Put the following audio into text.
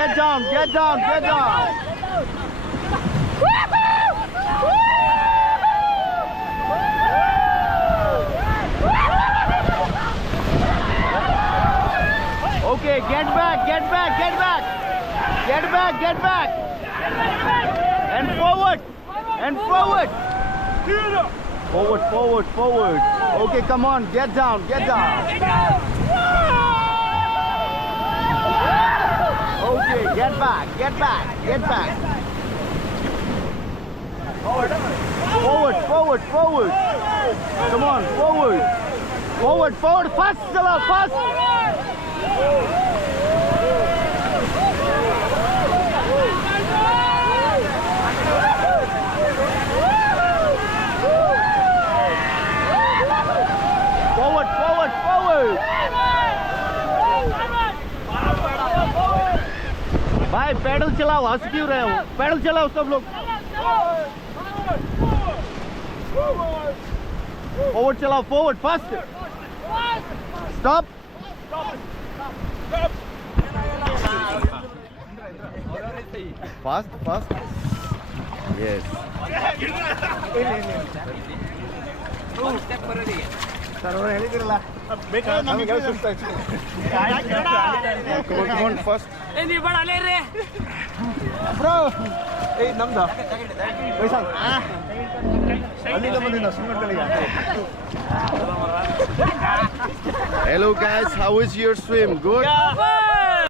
get down, get down, get down. Okay, get back, get back, get back. Get back, get back. And forward. And forward. Forward, forward, forward. Okay, come on, get down, get down. Okay, get back, get back, get back. Forward, forward, forward. Come on, forward. Forward, forward, fast, Chala, fast. Forward, forward, forward. भाई pedal चलाओ, हंस क्यों रहे हो? Pedal चलाओ सब लोग. Forward चलाओ, forward, fast. Stop. Fast, fast. Yes. Come on, first. Bro. Hey, namda. Hello guys, how is your swim? Good?